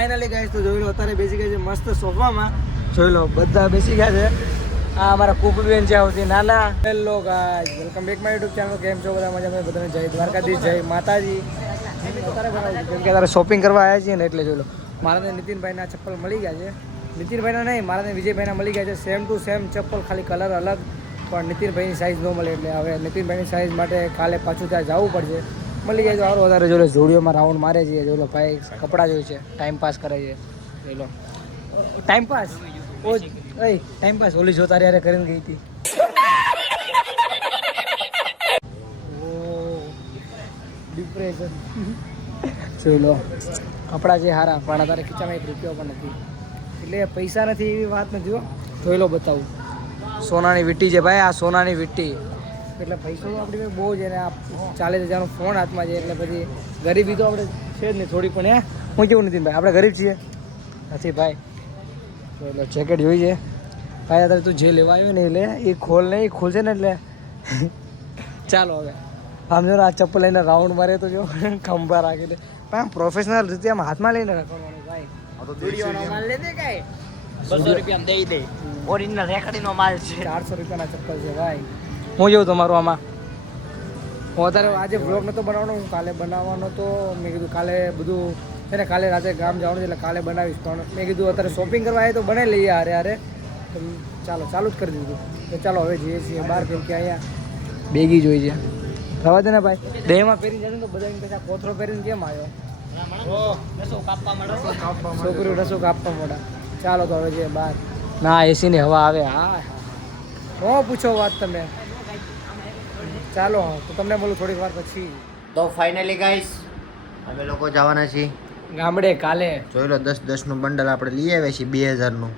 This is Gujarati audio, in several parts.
ફાઇનલી ગાઈસ તો જોઈ લો અત્યારે બેસી ગયા છે મસ્ત સોફામાં. જોઈ લો બધા બેસી ગયા છે. આ અમારા કુપબેન છે આવતી નાના. Hello guys, welcome back my YouTube channel. કેમ છો બધા મજામાં? બધાને જય દ્વારકાધીશ, જય માતાજી. અત્યારે બનાવું કેમ કે અત્યારે શોપિંગ કરવા આવ્યા છીએ ને એટલે જોઈ લો મારા નીતિનભાઈના ચપ્પલ મળી ગયા છે. નીતિનભાઈના નહીં, મારા વિજયભાઈના મળી ગયા છે. સેમ ટુ સેમ ચપ્પલ, ખાલી કલર અલગ. પણ નીતિનભાઈની સાઇઝ ન મળે એટલે હવે નીતિનભાઈની સાઇઝ માટે કાલે પાછું ત્યાં જવું પડશે. મળી જાય તો સારું. વધારે જોઈ લો ઝુડિયોમાં રાઉન્ડ મારે છે. જોઈ લો ભાઈ કપડાં જોઈ છે, ટાઈમ પાસ કરે છે. જોઈ લો ટાઈમ પાસ ટાઈમ પાસ ઓલી જોતા યારે કરીને ગઈ હતી. ડિપ્રેશન. જોઈ લો કપડાં છે સારા, પણ અત્યારે ખીચામાં એક રૂપિયો પણ નથી. એટલે પૈસા નથી એવી વાત નથી હો. જોઈ લો બતાવું, સોનાની વીંટી છે ભાઈ. આ સોનાની વીંટી એટલે પૈસો તો આપણી બહુ છે ને. આ 40,000નો ફોન હાથમાં છે એટલે પછી ગરીબી તો આપણે છે જ નહીં થોડી પણ. હું કેવું નથી ભાઈ, આપણે ગરીબ છીએ નથી ભાઈ. એટલે જેકેટ જોઈ છે ભાઈ. અત્યારે તું જે લેવા આવ્યો ને એટલે એ ખોલ નહીં, એ ખોલશે ને એટલે ચાલો હવે આમ જો આ ચપ્પલ લઈને રાઉન્ડ મારે તો જો ખંભા રાખી દે ભાઈ. આમ પ્રોફેશનલ રીતે આમ હાથમાં લઈને રાખવાનું ભાઈ. માલ લે દે કાંઈ 200 રૂપિયા દઈ દે. ઓરિજિનલ રેકડીનો માલ છે. 400 રૂપિયાના ચપ્પલ છે ભાઈ. હું જેવું તમારું આમાં. હું અત્યારે આજે બ્લોગ નહોતો બનાવવાનો, હું કાલે બનાવવાનો તો મેં કીધું કાલે બધું છે ને, કાલે રાતે ગામ જવાનું છે એટલે કાલે બનાવીશ. પણ મેં કીધું અત્યારે શોપિંગ કરવા આવે તો બનાવી લઈએ હારે હારે. તો ચાલો ચાલુ જ કરી દીધું. તો ચાલો હવે જઈએ છીએ બહાર, કેમ કે અહીંયા બેગી જોઈ છે. રવા દે ને ભાઈ, દેહમાં પહેરીને જશે તો બધા એમ કહે કોથરો પહેરીને કેમ આવ્યો. છોકરીઓ રસો કાપવા મોડા. ચાલો તો હવે જઈએ બહાર. ના એસીની હવા આવે. હા હું પૂછો વાત તમે. ચાલો તો તમને બોલું થોડીક વાર પછી. તો ફાઇનલી ગાઈસ અમે લોકો જવાના છીએ ગામડે કાલે. જોઈ લો 10 નું બંડલ આપણે લઈ આવ્યા છીએ 2000 નું.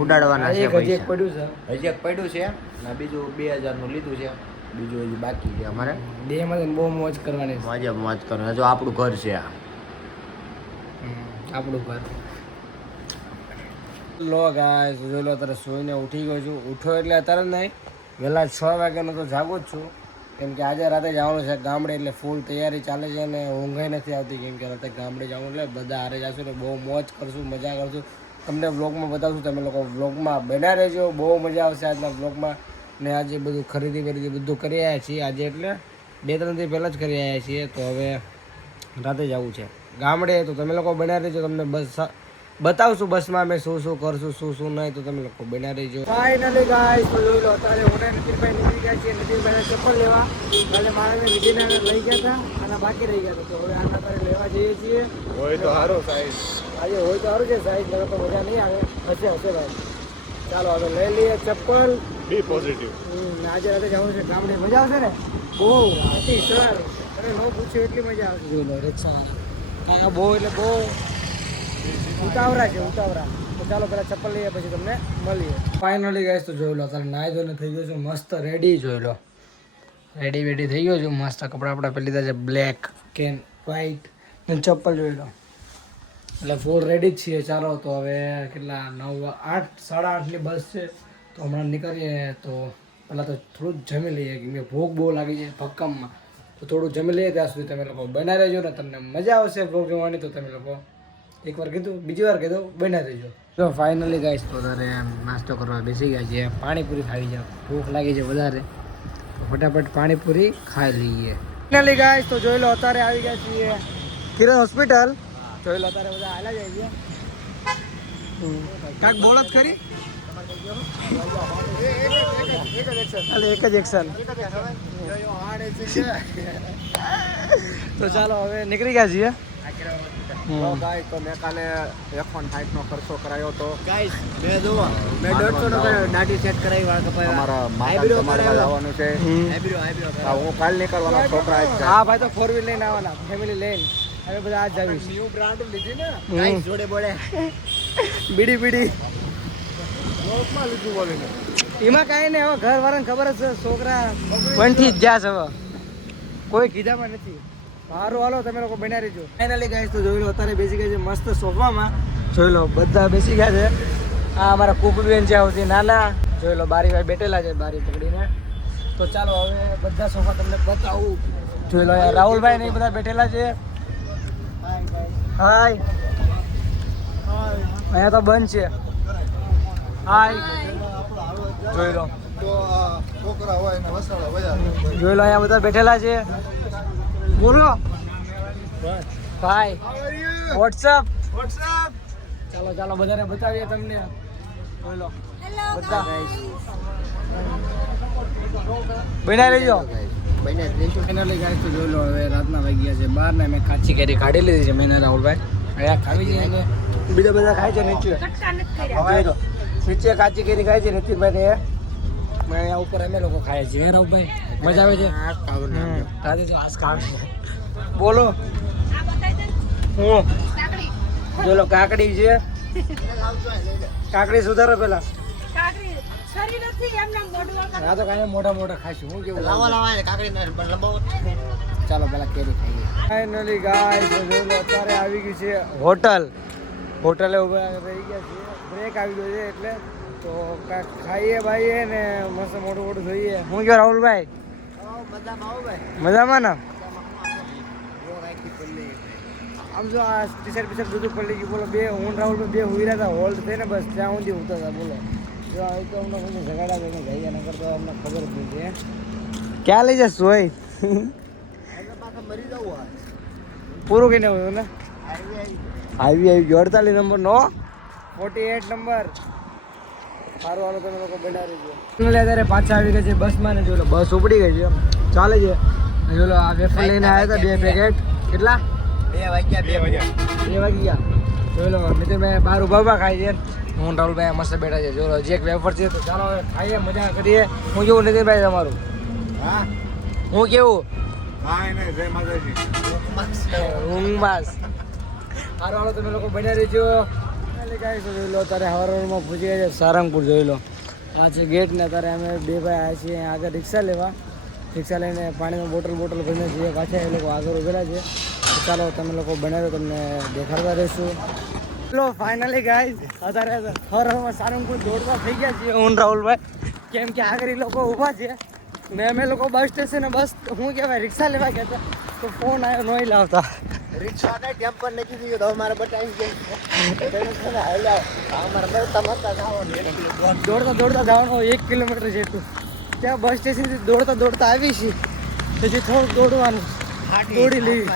ઉડાડવાના છે હજી એક પડ્યું છે. હજી એક પડ્યું છે ને બીજું 2000 નું લીધું છે. બીજું હજી બાકી છે અમારે. દેહમાં બહુ મોજ કરવાની છે. મોજ કરવાની. જો આપણું ઘર છે આ. આપણું ઘર. લો ગાઈસ જોઈ લો અત્યારે સોઈને ઉઠી ગયો છું. ઉઠો એટલે અત્યારે નહીં, વહેલા 6 વાગ્યાનો તો જાગું જ છું. કેમ કે આજે રાતે જવાનું છે ગામડે એટલે ફૂલ તૈયારી ચાલે છે અને ઊંઘાઈ નથી આવતી. કેમ કે રાતે ગામડે જવાનું એટલે બધા હારે જશું ને બહુ મોજ કરશું, મજા કરશું. તમને વ્લોગમાં બતાવશું, તમે લોકો વ્લોગમાં બના રહેજો. બહુ મજા આવશે આજના વ્લોગમાં. ને આજે બધું ખરીદી બધું કરી આવ્યા છીએ આજે, એટલે 2-3 દી પહેલાં જ કરી આવ્યા છીએ. તો હવે રાતે જવું છે ગામડે. તો તમે લોકો બના રહેજો, તમને બસ બતાવશું બસમાં અમે શું શું કરશું, શું નહીં. તો તમે લોકો બના રહેજો. ફાઇનલી ગાઈસ તો જોઈ લો અત્યારે ઓટા નીતિનભાઈ નીકળી ગયા છે. નીતિનભાઈને ચપ્પલ લેવા કાલે મારા વિજયનગર લઈ ગયા હતા અને બાકી રહી ગયા હતા. તો હવે આના તારે લેવા જઈએ છીએ. હોય તો સારું સાઈઝ. આજે હોય તો સારું છે સાઈઝ, નકર તો મજા નહીં આવે. હશે ભાઈ. ચાલો હવે લઈ લઈએ ચપ્પલ. B positive. આજે રાતે જવાનું છે ગામડે. મજા આવશે ને બહુ હતી સર. અરે ન પૂછ્યું એટલી મજા આવશે. જોઈ લો રિક્ષા હા બહુ એટલે બહુ ઉતાવળા છે ઉતાવળા. તો ચાલો પહેલાં ચપ્પલ લઈએ પછી તમને મળીએ. ફાઇનલી ગાઈસ તો જોઈ લો અત્યારે નાહી ધોઈને થઈ ગયો છું મસ્ત રેડી. જોઈ લો રેડી વેડી થઈ ગયો છું મસ્ત. કપડાં આપણા પહેરી લીધા છે બ્લેક કેન વ્હાઈટ ને ચપ્પલ જોઈ લો એટલે ફૂલ રેડી જ છીએ. ચાલો તો હવે કેટલા 8:30ની બસ છે. તો હમણાં નીકળીએ. તો પહેલાં તો થોડું જ જમી લઈએ કેમ કે ભૂખ બહુ લાગી છે ભક્કમમાં. તો થોડું જમી લઈએ. ત્યાં સુધી તમે લોકો બના રહેજો ને તમને મજા આવશે બ્લોગ જોવાની. તો તમે લોકો એકવાર કીધું, બીજી વાર કીધું, બના દેજો. તો ફાઇનલી ગાઈસ તો તારે નાસ્તો કરવા બેસી ગયા છે. પાણીપુરી ખાવી છે, ભૂખ લાગી છે વધારે. તો ફટાફટ પાણીપુરી ખાઈ લઈએ. ફાઇનલી ગાઈસ તો જોઈ લો અત્યારે આવી ગયા છીએ કિરણ હોસ્પિટલ. જોઈ લો અત્યારે બધા હાલા જાય છે. કાંઈક બોલો જ ખરી. એક જ એક્શન. તો ચાલો હવે નીકળી ગયા છીએ. તો ગાઈસ તો મેં કાલે 160 નો ખર્ચો કરાયો તો ગાઈસ. મેં 150 નો દાઢી સેટ કરાવી વાળ કપાવ્યા. અમારા માઈબ્રો કરાવવા જવાનું છે. આઈબ્રો હું કાલ નીકળવાનો છોકરા આજ. હા ભાઈ તો 4 વ્હીલ લઈને આવવાના, ફેમિલી લઈને. હવે બધા આજ જાવીશ. ન્યુ બ્રાન્ડ લીધી ને ગાઈસ જોડે બોડે બીડી લોકમાં લીધું બોલીને. એમાં કાંઈ નહીં. હવે ઘર વાળાને ખબર જ છે છોકરા વનથી જ ગયા છે. હવે કોઈ કીધામાં નથી. સારું હાલો તમે લોકો બન્યા રહેજો. ફાઇનલી ગાઈસ તો જોઈ લો અત્યારે બેસી ગયા છે મસ્ત સોફામાં. જોઈ લો બધા બેસી ગયા છે. આ અમારા કુપબેન છે આવતી નાના. જોઈ લો બારી ભાઈ બેઠેલા છે બારી પકડીને. તો ચાલો હવે બધા સોફા તમને બતાવું. જોઈ લો યાર રાહુલભાઈ ને બધા બેઠેલા છે. હાય અહીંયા તો બંધ છે. હાય જોઈ લો, છોકરા હોય ને વસાડા વયા જોઈ લો અહીંયા બધા બેઠેલા છે. બોલો ભાઈ, વોટ્સઅપ ચાલો ચાલો બધાને બતાવીએ તમને. જોઈ લો બધા બન્યા રહેજો. ફાઇનલી ગાઈસ તો જોઈ લો, હવે રાતના વાગ્યા છે 12 ને મેં કાચી કેરી કાઢી લીધી છે. મેં ને રાહુલભાઈ અહીંયા ખાવી છે ને બીજા બધા ખાય છે નીચે. જોઈ લો નીચે કાચી કેરી ખાય છે નીતિનભાઈ ને મેં અહીંયા ઉપર અમે લોકો ખાય છે. રાહુલભાઈ મજા આવે છે? રાતે તો આજ ખાવ બોલો. હું જોઈ લો કાકડી છે. કાકડી સુધારો પેલા આ તો કાંઈ મોટા મોટા ખાઈશું. હું કેવું ચાલો પેલા કેરી ખાઈએ. ફાઇનલી ગાઈસ અત્યારે આવી ગઈ છે હોટલે ઉભા રહી ગયા છે. બ્રેક આવી ગયો છે એટલે તો કાંઈક ખાઈએ ભાઈએ ને મસ્ત મોટું મોટું જોઈએ. હું કહો રાહુલભાઈ? મજામાં ને? આમ જો આ ટી-શર્ટ પીશર્ટ બધું પડી ગયું. બોલો બે હું રાહુલભાઈ બે હુઈ રહ્યા હતા. હોલ્ડ થઈને બસ ત્યાં સુધી ઉતરતા હતા. બોલો જો આવી તો અમને કોઈ ઝઘડા લઈને જઈએ નગર તો અમને ખબર જ નહીં છે. ક્યાં લઈ જશ હોય? પૂરું કહીને હોય ને આવી ગયો 48 નંબર નો 48 નંબર. સારું હાલો તમે લોકો બનાવી દો. અત્યારે પાછા આવી ગયા છે બસમાં ને જોઈ લો બસ ઉપડી ગઈ છે ચાલે છે. જોઈ લો આ વેફર લઈને આવ્યા હતા 2 પેકેટ. કેટલા? 2 વાગ્યા. જોઈ લો નીતિનભાઈ બહાર ઉભા ખાય છે. હું રાહુલભાઈ મસ્ત બેઠા છે. જો હજી એક વેફર છે તો ચાલો હવે ખાઈએ મજા કરીએ. હું કેવું નીતિનભાઈ તમારું? હા હું કેવું? ઊંઘ સારું હાલો તમે લોકો બન્યા રહેજો. જોઈ લો અત્યારે હવારમાં પૂછી ગયા છે સારંગપુર. જોઈ લો આ છે ગેટ ને અત્યારે અમે 2 ભાઈ આવ્યા છીએ આગળ રિક્ષા લેવા. રિક્ષા લઈને પાણીનો બોટલ ભરીને જઈએ પાછા. એ લોકો આગળ ઉભેલા છે. ચાલો તમે લોકો બનાવ્યો તમને દેખાડતા રહીશું. ચલો ફાઇનલી ગાઈઝ અત્યારે હવારમાં સારંગપુર દોડવા થઈ ગયા છીએ હું રાહુલભાઈ. કેમ કે આગળ એ લોકો ઊભા છે ને અમે લોકો બસ સ્ટેશને બસ શું કહેવાય રિક્ષા લેવા ગયા હતા તો ફોન આવ્યો નહીં લાવતા. રિક્ષા ટેમ્પર નથી દીધું તો અમારે બતાવી દોડતા જવાનું 1 કિલોમીટર જેટલું. ત્યાં બસ સ્ટેશનથી દોડતા આવી છીએ પછી થોડુંક દોડવાનું દોડી લેવી.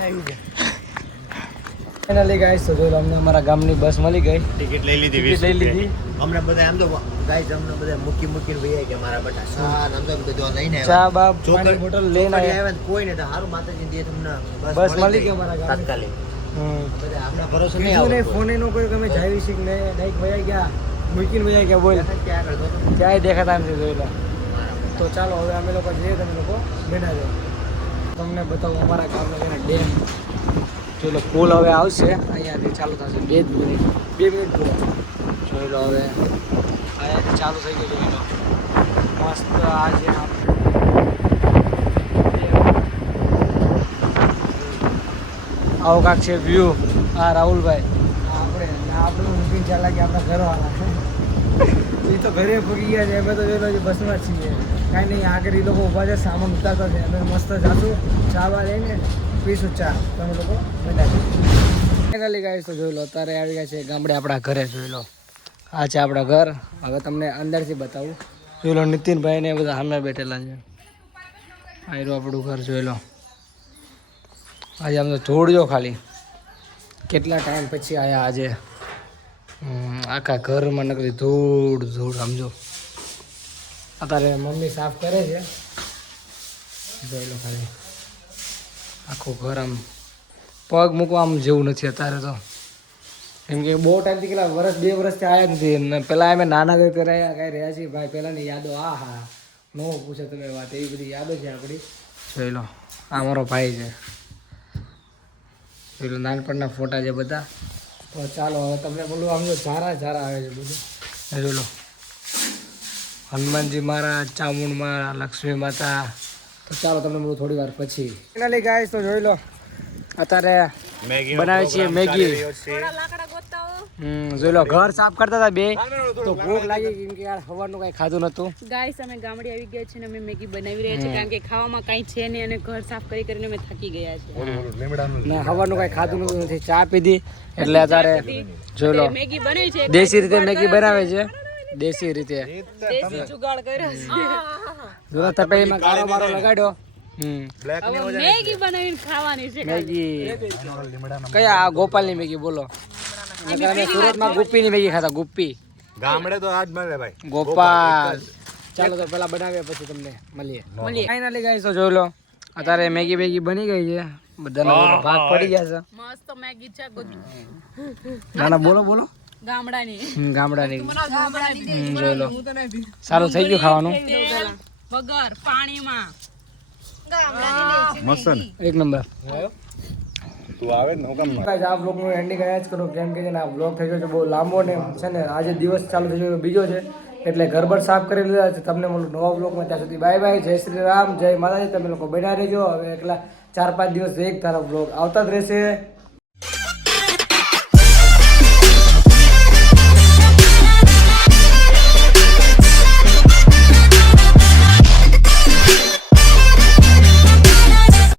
ફાઇનલી ગાઈસ તો જોઈ લો અમને અમારા ગામની બસ મળી ગઈ. ટિકિટ લઈ લીધી. અમને બધા આમ તો ગાઈસ અમને બધા મૂકીને ભૈયા કે મારા બટા ચા નામ તો બધું લઈને ચા બાપ પાણી બોટલ લઈને આવ્યા. કોઈ ને હારું માતાજી દે તમને બસ મળી ગઈ અમારા ગામ તાત્કાલિક. બધા આપણા ભરોસે નહીં આવે ફોન એનો કોઈ તમે જાવી શીખ ને ડાઈક ભૈયા ગયા મૂકીને ભૈયા ગયા બોલ ક્યાંય દેખાતા નથી. જોઈ લો તો ચાલો હવે અમે લોકો જઈએ તમે લોકો બનાવજો. તમને બતાવું અમારા ગામનો ડેમ. જોઈ લો પુલ હવે આવશે અહીંયાથી ચાલુ થશે 2 મિનિટ પૂરો. જોઈ લો હવે અહીંયાથી ચાલુ થઈ ગયું. જોઈ લો મસ્ત આ છે આવો કાંક છે વ્યૂ. હા રાહુલભાઈ આપણું રૂટીન ચાલે કે આપણા ઘરવાળા એ તો ઘરે પગી ગયા છે. અમે તો જોઈ લો બસમાં જ છીએ. કાંઈ નહીં આગળ એ લોકો ઊભા છે સામાન ઉતારતા છે. અમે મસ્ત જાશું ચા બા લઈને પીશું ચા. તમે લોકો ફાઇનલી ગાઈસ તો જોઈ લો અત્યારે આવી ગયા છે ગામડે આપણા ઘરે. જોઈ લો આ છે આપણા ઘર. હવે તમને અંદરથી બતાવું. જોઈ લો નીતિનભાઈ ને બધા સામે બેઠેલા છે. આ આપણું ઘર જોઈ લો. આજે આમ તો જોડજો ખાલી કેટલા ટાઈમ પછી આવ્યા આજે. આખા ઘરમાં નકરી ધૂળ સમજો. અત્યારે મમ્મી સાફ કરે છે. જોઈ લો ખાલી આખું ઘર આમ પગ મૂકવા આમ જેવું નથી અત્યારે તો. કેમ કે બહુ ટાઈમથી કેટલા 2 વર્ષથી આવ્યા નથી. પહેલાં અમે નાના ઘર કરાયા કાંઈ રહ્યા છીએ ભાઈ. પહેલાંની યાદો હા નો પૂછે તમે વાત. એવી બધી યાદો છે આપણી. જોઈ લો આ મારો ભાઈ છે. જોઈ લો નાનપણના ફોટા છે બધા. તો ચાલો હવે તમને બોલું આમ જો ઝારા આવે છે બધું. જોઈ લો હનુમાનજી મહારાજ, ચામુંડ મા, લક્ષ્મી માતા. તો ચાલો તમને બોલું થોડી વાર પછી. ફાઇનલી ગાઈસ તો જોઈ લો અત્યારે બનાવે છીએ મેગી. જોઈ લો ઘર સાફ કરતા હતા 2 તો ભૂખ લાગી કેમ કે યાર સવારનું કઈ ખાધું નતું. ગાઈસ અમે ગામડે આવી ગયા છે ને અમે મેગી બનાવી રહ્યા છીએ કારણ કે ખાવામાં કઈ છે નહીં અને ઘર સાફ કરીને અમે થાકી ગયા છે. ને સવારનું કઈ ખાધું નથી ચા પીધી એટલે અત્યારે જોઈ લો મેગી બનાવી છે દેશી રીતે મેગી બનાવે છે દેશી રીતે દેશી જુગાડ કર્યો છે જો તપેલીમાં કારો બારો લગાડ્યો બ્લેક ની હવે મેગી બનાવીને ખાવાની છે મેગી કયા આ ગોપાલની મેગી બોલો અમે સુરતમાં ગુપ્પીની મેગી ખાતા ગુપ્પી ગામડે તો આજ મળે ભાઈ ગોપાલ ચાલો તો પેલા બનાવીએ પછી તમને મળીએ ફાઇનલી ગાઈસ તો જોઈ લો અત્યારે મેગી બેગી બની ગઈ છે બધાનો ભાગ પડી ગયા છે મસ્ત મેગી છે ના ના બોલો બોલો ગામડાની ગામડાની જોઈ લો સારું થઈ ગયું ખાવાનું વગર પાણીમાં મસ્ત ને એક નંબર તું આવે ને હુકમ ગાઈસ આ બ્લોગનું એન્ડિંગ અહીંયા જ કરો કેમ કે છે ને આ બ્લોગ થઈ ગયો છે બહુ લાંબો ને છે ને આજે દિવસ ચાલુ થઈ ગયો બીજો છે એટલે ઘર બર સાફ કરી લીધા છે તમને મળું નવા બ્લોગમાં ત્યાં સુધી બાય બાય જય શ્રી રામ જય માતાજી તમે લોકો બન્યા રહેજો હવે એકલા 4-5 દિવસ એક તારા બ્લોગ આવતા જ રહેશે